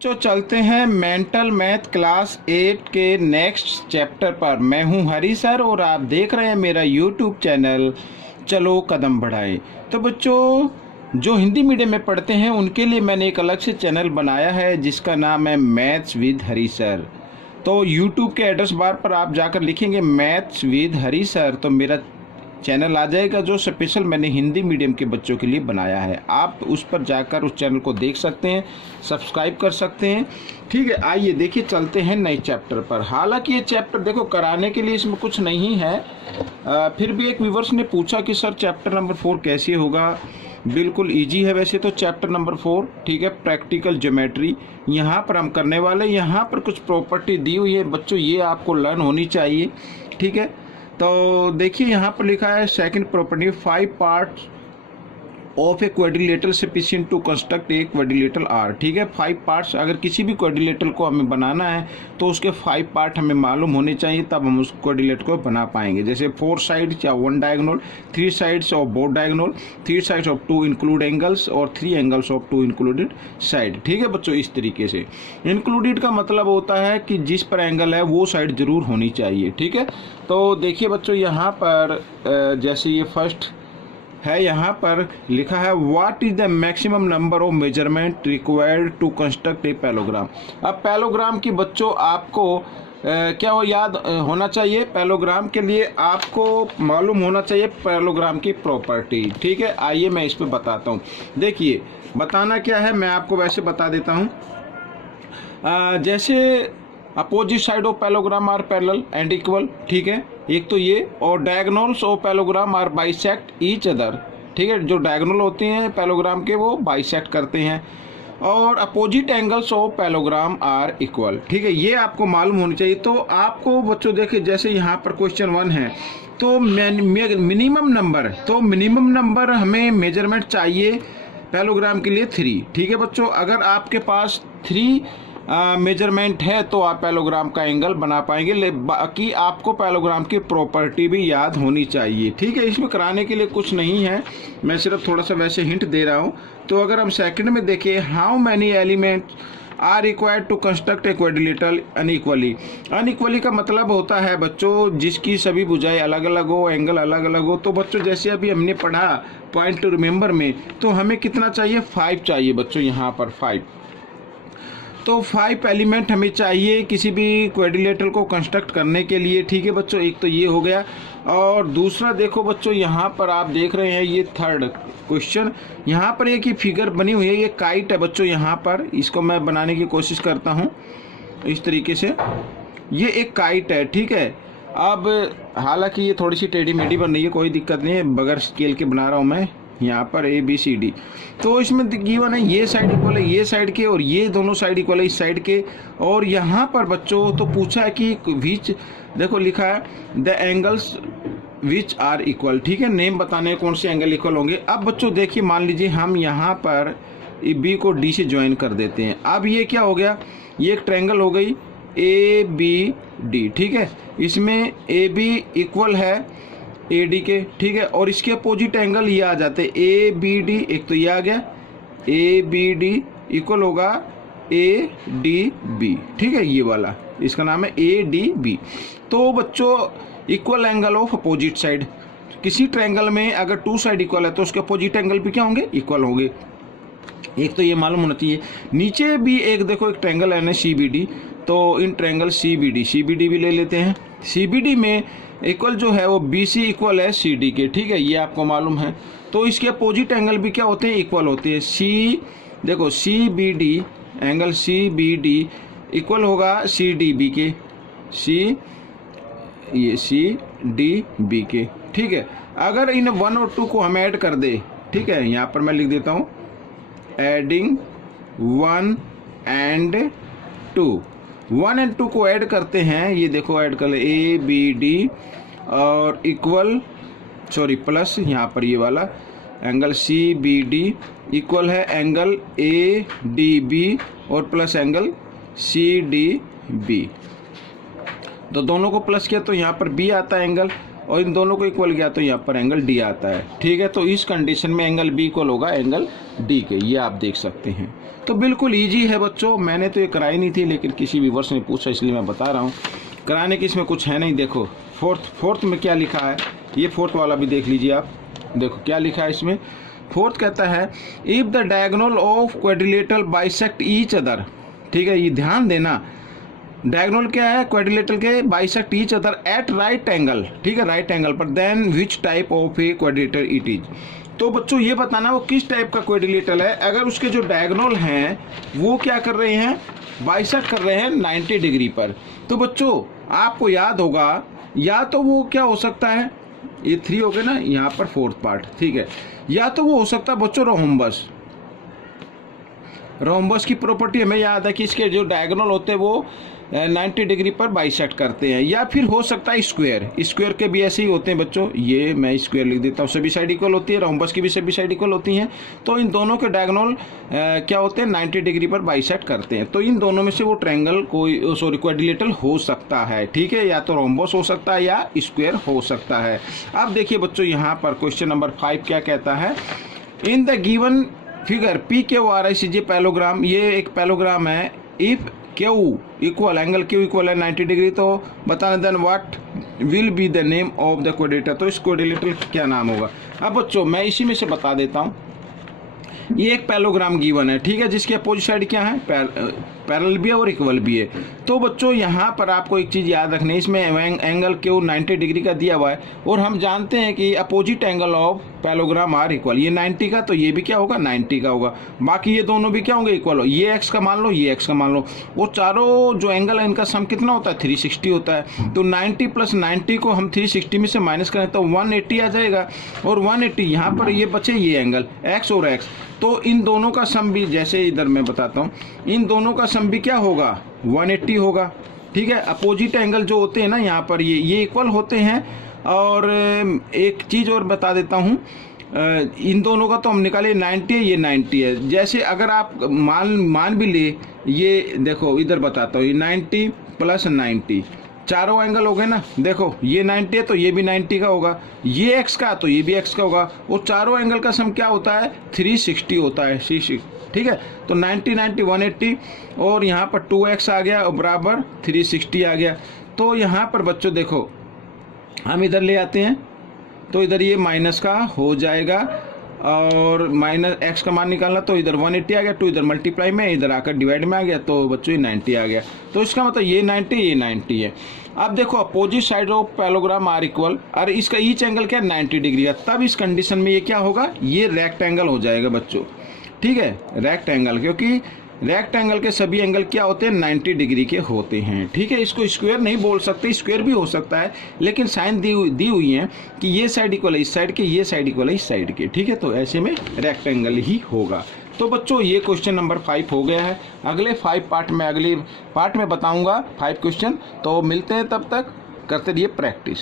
तो चलते हैं मेंटल मैथ क्लास 8 के नेक्स्ट चैप्टर पर। मैं हूं हरी सर और आप देख रहे हैं मेरा यूट्यूब चैनल चलो कदम बढ़ाएं। तो बच्चों, जो हिंदी मीडियम में पढ़ते हैं उनके लिए मैंने एक अलग से चैनल बनाया है जिसका नाम है मैथ्स विद हरी सर। तो यूट्यूब के एड्रेस बार पर आप जाकर लिखेंगे मैथ्स विद हरी सर तो मेरा चैनल आ जाएगा, जो स्पेशल मैंने हिंदी मीडियम के बच्चों के लिए बनाया है। आप उस पर जाकर उस चैनल को देख सकते हैं, सब्सक्राइब कर सकते हैं। ठीक है, आइए देखिए चलते हैं नए चैप्टर पर। हालांकि ये चैप्टर देखो कराने के लिए इसमें कुछ नहीं है, फिर भी एक व्यूवर्स ने पूछा कि सर चैप्टर नंबर 4 कैसे होगा। बिल्कुल इजी है वैसे तो चैप्टर नंबर 4। ठीक है, प्रैक्टिकल ज्योमेट्री यहाँ पर हम करने वाले। यहाँ पर कुछ प्रॉपर्टी दी हुई है बच्चों, ये आपको लर्न होनी चाहिए। ठीक है, तो देखिए यहाँ पर लिखा है second property 5 parts of a quadrilateral sufficient to construct a quadrilateral are. ठीक है, 5 पार्ट्स, अगर किसी भी क्वाड्रिलेटरल को हमें बनाना है तो उसके 5 पार्ट हमें मालूम होने चाहिए, तब हम उस क्वाड्रिलेटरल को बना पाएंगे। जैसे 4 साइड्स या 1 diagonal, 3 sides of both diagonal, 3 sides of 2 include angles और 3 एंगल्स ऑफ 2 इंक्लूडेड साइड। ठीक है बच्चों, इस तरीके से इंक्लूडेड का मतलब होता है कि जिस पर एंगल है वो साइड जरूर होनी चाहिए। ठीक है, तो देखिए बच्चों यहाँ पर जैसे ये फर्स्ट है, यहाँ पर लिखा है what is the maximum number of measurement required to construct a parallelogram. अब पैलोग्राम की बच्चों आपको क्या वो याद होना चाहिए, पैलोग्राम के लिए आपको मालूम होना चाहिए पैलोग्राम की प्रॉपर्टी। ठीक है, आइए मैं इस पर बताता हूँ। देखिए बताना क्या है मैं आपको वैसे बता देता हूँ। जैसे opposite side of parallelogram are parallel and equal. ठीक है, एक तो ये, और diagonals of parallelogram are bisect each other. ठीक है, जो डायगोनल होते हैं पैलोग्राम के वो बाइसेक्ट करते हैं, और opposite angles of parallelogram are equal. ठीक है, ये आपको मालूम होनी चाहिए। तो आपको बच्चों देखिए जैसे यहाँ पर क्वेश्चन 1 है तो मिनिमम नंबर, तो मिनिमम नंबर हमें मेजरमेंट चाहिए पैलोग्राम के लिए 3। ठीक है बच्चों, अगर आपके पास 3 मेजरमेंट है तो आप पैलोग्राम का एंगल बना पाएंगे। बाकी आपको पैलोग्राम की प्रॉपर्टी भी याद होनी चाहिए। ठीक है, इसमें कराने के लिए कुछ नहीं है, मैं सिर्फ थोड़ा सा वैसे हिंट दे रहा हूँ। तो अगर हम सेकंड में देखें, how many element are required to construct a quadrilateral unequally. Unequally का मतलब होता है बच्चों जिसकी सभी भुजाएं अलग अलग हो, एंगल अलग अलग हो। तो बच्चों जैसे अभी हमने पढ़ा पॉइंट टू रिमेंबर में, तो हमें कितना चाहिए, 5 चाहिए बच्चों, यहाँ पर 5। तो 5 एलिमेंट हमें चाहिए किसी भी क्वाड्रिलेटरल को कंस्ट्रक्ट करने के लिए। ठीक है बच्चों, एक तो ये हो गया। और दूसरा देखो बच्चों यहाँ पर आप देख रहे हैं ये थर्ड क्वेश्चन, यहाँ पर एक ही फिगर बनी हुई है, ये काइट है बच्चों। यहाँ पर इसको मैं बनाने की कोशिश करता हूँ इस तरीके से, ये एक काइट है। ठीक है, अब हालांकि ये थोड़ी सी टेढ़ी मेढ़ी बन रही है, कोई दिक्कत नहीं है, बगैर स्केल के बना रहा हूँ मैं। यहाँ पर ABCD, तो इसमें गिवन है ये साइड इक्वल है ये साइड के, और ये दोनों साइड इक्वल है इस साइड के। और यहाँ पर बच्चों तो पूछा है कि विच, देखो लिखा है the angles which are equal. ठीक है, नेम बताने कौन से एंगल इक्वल होंगे। अब बच्चों देखिए मान लीजिए हम यहाँ पर B को D से ज्वाइन कर देते हैं। अब ये क्या हो गया, ये एक ट्रायंगल हो गई ABD। ठीक है, इसमें AB इक्वल है AD के। ठीक है, और इसके अपोजिट एंगल ये आ जाते हैं ABD, एक तो ये आ गया ABD इक्वल होगा ADB। ठीक है, ये वाला इसका नाम है ADB। तो बच्चों equal angle of opposite side, किसी ट्रायंगल में अगर 2 साइड इक्वल है तो उसके अपोजिट एंगल भी क्या होंगे, इक्वल होंगे। एक तो ये मालूम होना चाहिए। नीचे भी एक देखो एक ट्रायंगल है ना CBD, तो इन ट्रायंगल CBD भी ले लेते हैं। CBD में इक्वल जो है वो BC इक्वल है CD के। ठीक है, ये आपको मालूम है। तो इसके अपोजिट एंगल भी क्या होते हैं, इक्वल होते हैं। देखो CBD, एंगल CBD इक्वल होगा CDB के, ये CDB के। ठीक है, अगर इन 1 और 2 को हम ऐड कर दे, ठीक है, यहाँ पर मैं लिख देता हूँ एडिंग 1 एंड 2, 1 एंड 2 को ऐड करते हैं। ये देखो ऐड कर ले ABD और इक्वल, सॉरी प्लस, यहाँ पर ये वाला एंगल CBD इक्वल है एंगल ADB और प्लस एंगल CDB। तो दोनों को प्लस किया तो यहाँ पर B आता है एंगल, और इन दोनों को इक्वल किया तो यहाँ पर एंगल D आता है। ठीक है, तो इस कंडीशन में एंगल B इक्वल होगा एंगल D के, ये आप देख सकते हैं। तो बिल्कुल ईजी है बच्चों, मैंने तो ये कराई नहीं थी लेकिन किसी व्यूअर्स ने पूछा इसलिए मैं बता रहा हूँ। कराने की इसमें कुछ है नहीं। देखो फोर्थ में क्या लिखा है, ये फोर्थ वाला भी देख लीजिए आप। देखो क्या लिखा है इसमें। फोर्थ कहता है if the diagonal of quadrilateral bisect each other. ठीक है, ये ध्यान देना, डायगोनल क्या है, क्वाड्रिलेटरल के bisect each other at right angle. ठीक है, राइट एंगल पर, then which type of a quadrilateral it is. तो बच्चों ये बताना वो किस टाइप का क्वाड्रिलेटरल है, अगर उसके जो डायगोनल हैं वो क्या कर रहे हैं, बाइसेक्ट कर रहे हैं 90 डिग्री पर। तो बच्चों आपको याद होगा, या तो वो क्या हो सकता है, ये 3 हो गए ना, यहाँ पर फोर्थ पार्ट। ठीक है, या तो वो हो सकता है बच्चों रोम्बस। रोम्बस की प्रॉपर्टी हमें याद है कि इसके जो डायगोनल होते हैं वो 90 डिग्री पर बाइसेक्ट करते हैं। या फिर हो सकता है स्क्वायर के भी ऐसे ही होते हैं बच्चों। ये मैं स्क्वायर लिख देता हूँ, सभी साइड इक्वल होती है, रोम्बस की भी सभी साइड इक्वल होती हैं। तो इन दोनों के डायगोनल क्या होते हैं, 90 डिग्री पर बाइसेक्ट करते हैं। तो इन दोनों में से वो ट्रायंगल क्वाड्रिलेटरल हो सकता है। ठीक है, या तो रोम्बस हो सकता है या स्क्वायर हो सकता है। अब देखिए बच्चों यहाँ पर क्वेश्चन नंबर 5 क्या कहता है, in the given figure P Q R I C J parallelogram, ये एक पैलोग्राम है। If Q equal, angle Q equal है 90 डिग्री, तो बताना then what will be the name of the quadrilateral. तो इस क्वाड्रिलेटर क्या नाम होगा। अब बच्चों मैं इसी में से बता देता हूँ, ये एक पैलोग्राम गिवन है। ठीक है, जिसके अपोजिट साइड क्या है, पैरेलल भी है और इक्वल भी है। तो बच्चों यहाँ पर आपको एक चीज़ याद रखनी है, इसमें एंगल क्यू 90 डिग्री का दिया हुआ है और हम जानते हैं कि opposite angle of parallelogram are equal, ये 90 का, तो ये भी क्या होगा 90 का होगा। बाकी ये दोनों भी क्या होंगे, इक्वल हो। ये एक्स का मान लो, ये एक्स का मान लो, वो चारों जो एंगल है इनका सम कितना होता है, 360 होता है। तो 90 + 90 को हम 360 में से माइनस करें तो 180 आ जाएगा। और 180 यहाँ पर ये बचे ये एंगल एक्स और एक्स, तो इन दोनों का सम भी, जैसे इधर मैं बताता हूँ, इन दोनों का सम भी क्या होगा, 180 होगा। ठीक है, अपोजिट एंगल जो होते हैं ना यहाँ पर ये इक्वल होते हैं। और एक चीज़ और बता देता हूँ, इन दोनों का तो हम निकाले 90 है, ये 90 है। जैसे अगर आप मान भी ले, ये देखो इधर बताता हूँ, ये 90 + 90 चारों एंगल हो गए ना। देखो ये 90 है तो ये भी 90 का होगा, ये एक्स का तो ये भी एक्स का होगा, और चारों एंगल का सम क्या होता है, 360 होता है। ठीक है, तो 90 90 180 और यहाँ पर 2x आ गया और बराबर 360 आ गया। तो यहाँ पर बच्चों देखो हम इधर ले आते हैं तो इधर ये माइनस का हो जाएगा और माइनस एक्स का मान निकालना, तो इधर 180 आ गया, तो इधर मल्टीप्लाई में, इधर आकर डिवाइड में आ गया, तो बच्चों ये 90 आ गया। तो इसका मतलब ये 90 है। अब देखो opposite side of parallelogram are equal, और इसका ईच एंगल क्या है 90 डिग्री का, तब इस कंडीशन में ये क्या होगा, ये रेक्टेंगल हो जाएगा बच्चों। ठीक है, रेक्टेंगल, क्योंकि रेक्टेंगल के सभी एंगल क्या होते हैं 90 डिग्री के होते हैं। ठीक है, इसको स्क्वायर नहीं बोल सकते, स्क्वायर भी हो सकता है, लेकिन साइन दी हुई है कि ये साइड इक्वल है इस साइड के, ये साइड इक्वल है इस साइड के। ठीक है, तो ऐसे में रेक्टेंगल ही होगा। तो बच्चों ये क्वेश्चन नंबर 5 हो गया है। अगले 5 पार्ट में बताऊंगा 5 क्वेश्चन। तो मिलते हैं, तब तक करते रहिए प्रैक्टिस।